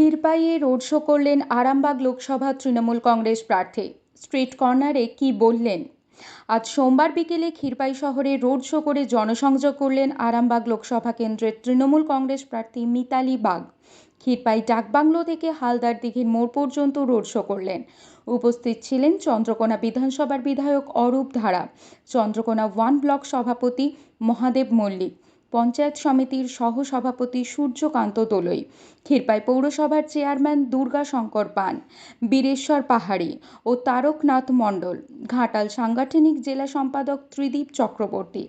ক্ষীরপাইয়ে road show করলেন আরামবাগ লোকসভা তৃণমূল কংগ্রেস প্রার্থী। Street কর্নারে কি বললেন? আজ সোমবার বিকেলে ক্ষীরপাই শহরে রোড শো করে জনসংযোগ করলেন আরামবাগ লোকসভা কেন্দ্রের তৃণমূল কংগ্রেস প্রার্থী মিতালি বাগ। ক্ষীরপাই ডাকবাংলো থেকে হালদার দিঘির মোড় পর্যন্ত রোড শো করলেন। উপস্থিত ছিলেন চন্দ্রকোনা বিধানসভার বিধায়ক অরূপ ধারা, চন্দ্রকোনা ওয়ান ব্লক সভাপতি মহাদেব মল্লিক পঞ্চায়েত সমিতির সহসভাপতি সূর্যকান্ত দোলই, ক্ষীরপাই পৌরসভার চেয়ারম্যান দুর্গা শঙ্কর পান, বীরেশ্বর পাহাড়ি ও তারকনাথ মণ্ডল, ঘাটাল সাংগঠনিক জেলা সম্পাদক ত্রিদীপ চক্রবর্তী,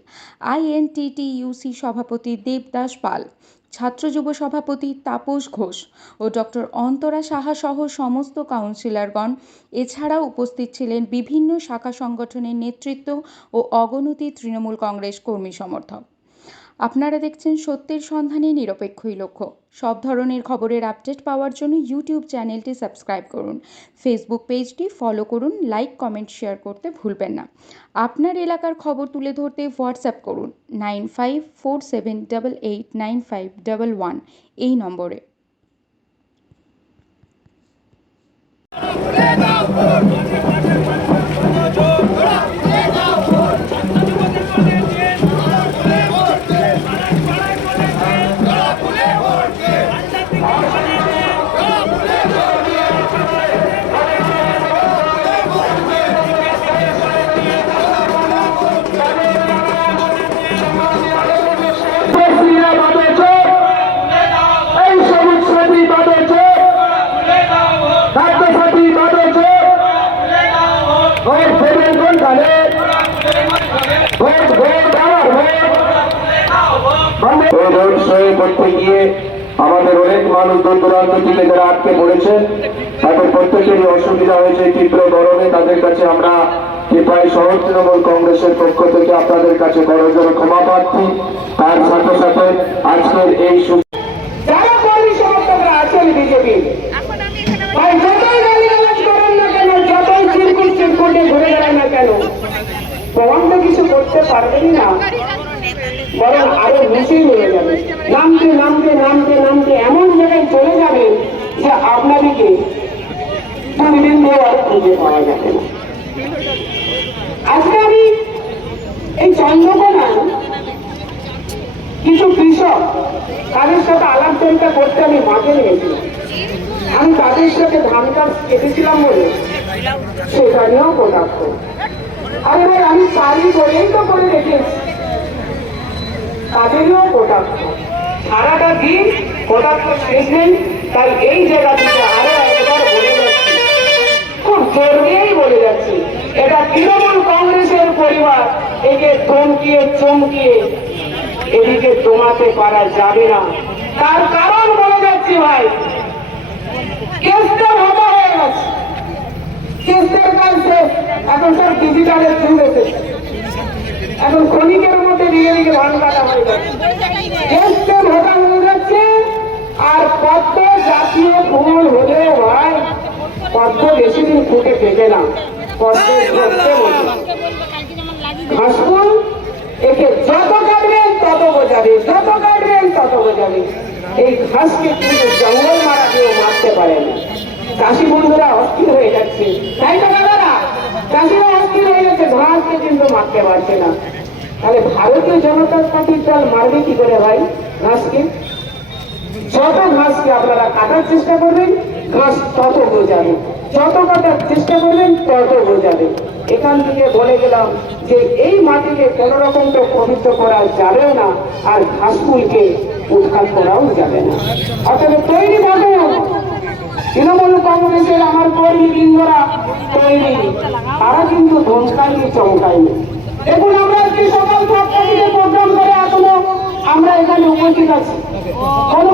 আইএনটিটিইউসি সভাপতি দেবদাস পাল, ছাত্র যুব সভাপতি তাপস ঘোষ ও ডক্টর অন্তরা সাহা সহ সমস্ত কাউন্সিলরগণ এছাড়াও উপস্থিত ছিলেন বিভিন্ন শাখা সংগঠনের নেতৃত্ব ও অগণতি তৃণমূল কংগ্রেস কর্মী সমর্থক। আপনারা দেখছেন সত্যের সন্ধানে নিরপেক্ষই লক্ষ্য। সব ধরনের খবরের আপডেট পাওয়ার জন্য ইউটিউব চ্যানেলটি সাবস্ক্রাইব করুন। ফেসবুক পেজটি ফলো করুন, লাইক, কমেন্ট, শেয়ার করতে ভুলবেন না। আপনার এলাকার খবর তুলে ধরতে হোয়াটসঅ্যাপ করুন, nine five four seven double eight, nine five double one, এই নম্বরে। আমাদের অনেক মানুষ দূর দূরান্ত থেকে যারা আটকে পড়েছে, তাদের প্রত্যেকেরই অসুবিধা হয়েছে তীব্র গরমে। তাদের কাছে আমরা কৃপাই শহর তৃণমূল কংগ্রেসের পক্ষ থেকে আপনাদের কাছে বড় করজোর ক্ষমা প্রার্থী। তার সাথে সাথে আজকের এই যারা কর্মী সমর্থকরা আছেন বিজেপি ভাই যতই গালিগালাজ করেন না কেন যতই চিরকুট চিরকুটে ঘুরে বেড়ান না কেন প্রমাণ কিছু করতে পারবেন না। বরং আরও বেশিই হয়ে যাবে। নামতে নামতে নামতে নামতে এমন জায়গায় চলে যাবেন যে আপনাদেরকে দুই দিন ধরে খুঁজে পাওয়া যাবে না। আজকে আমি এই কিছু কৃষক, তাদের সাথে আলাপ করতে আমি মাঠে আমি তাদের সাথে ধান কেটেছিলাম বলে সেটা নিয়েও কটাক্ষ আরে ভাই, আমি পারি বলেই তো করে রেখেছি। তাদেরও কটাক্ষ সারাটা দিন কটাক্ষ শেষ নেই, তাই এই জায়গা থেকে আরও একবার বলে যাচ্ছি। খুব জোর বলে যাচ্ছি। এটা তৃণমূল কংগ্রেসের পরিবার। একে ধমকিয়ে, চমকিয়ে এদিকে জমাতে পারা যাবে না। তার কারণ বলে যাচ্ছি ভাই, কেসটা ভাবা হয়ে গেছে। কেসের কাজ শেষ এখন সব ডিজিটালের এসেছে এখন ক্ষণিকের মধ্যে দিকে দিকে ধান কাটা হয়ে যাচ্ছে কেসটা ভাটা হয়ে যাচ্ছে, আর পদ্ম জাতীয় ফুল হলে ভাই, পদ্ম বেশি ফুটে পেকে না ঘাসফুল একে যত কাটবেন, তত বোঝাবে। যত কাটবেন, তত বোঝাবে। এই ঘাসকে কিন্তু জঙ্গল মারা কেউ মারতে পারে না। চাষি বন্ধুরা অস্থির হয়ে যাচ্ছে। তাই তো দাদারা চাষিরা অস্থির হয়ে যাচ্ছে। ঘাসকে কিন্তু মারতে পারছে না। তাহলে ভারতীয় জনতা পার্টির দল মারবে কি করে ভাই ঘাসকে? যত ঘাসকে আপনারা কাটার চেষ্টা করবেন, ঘাস তত বোঝাবে। যত কাটার চেষ্টা করবেন, তত বোঝাবে। এখান থেকে বলে গেলাম যে, এই মাটিকে কোন রকম তো পবিত্র করা যাবেও না, আর ঘাস ফুলকে উৎখাত করাও যাবে না। অতএব তৈরি থাকুন তৃণমূল কংগ্রেসের আমার কর্মী বৃন্দরা তৈরি। তারা কিন্তু ধমকাইনি চমকাইনি দেখুন, আমরা সকাল সাতটা প্রোগ্রাম করে এখনও আমরা এখানে উপস্থিত আছি। কোন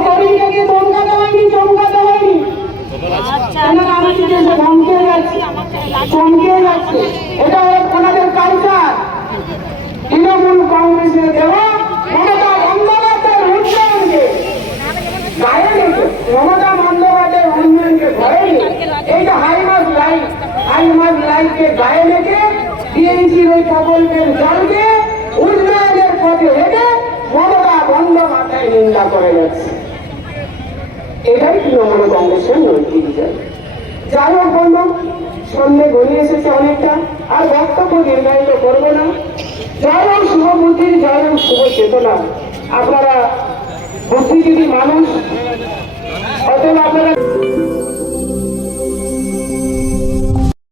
চমকে যাচ্ছে এটা ওনাদের কালচার কংগ্রেসের দেওয়া মমতা বন্দ্যোপাধ্যায়ের উন্নয়নকে। গায়ে রেখে মমতা বন্দ্যোপাধ্যায়ের উন্নয়নকে ঘরে নিয়ে এইটা হাইমাস লাইট হাইমাস লাইটকে গায়ে রেখে দিয়েছির ওই প্রকল্পের জলকে উন্নয়নের পথে হেঁটে মমতা বন্দ্যোপাধ্যায় নিন্দা করে যাচ্ছে। এটাই তৃণমূল কংগ্রেসের নৈতিক বিজয় যাই হোক বন্ধু সন্ধ্যে গড়িয়ে এসেছে অনেকটা, আর বক্তব্য নির্ধারিত করব না। জয় হোক শুভ বুদ্ধির জয় হোক শুভ চেতনা। আপনারা বুদ্ধিজীবী মানুষ, অতএব আপনারা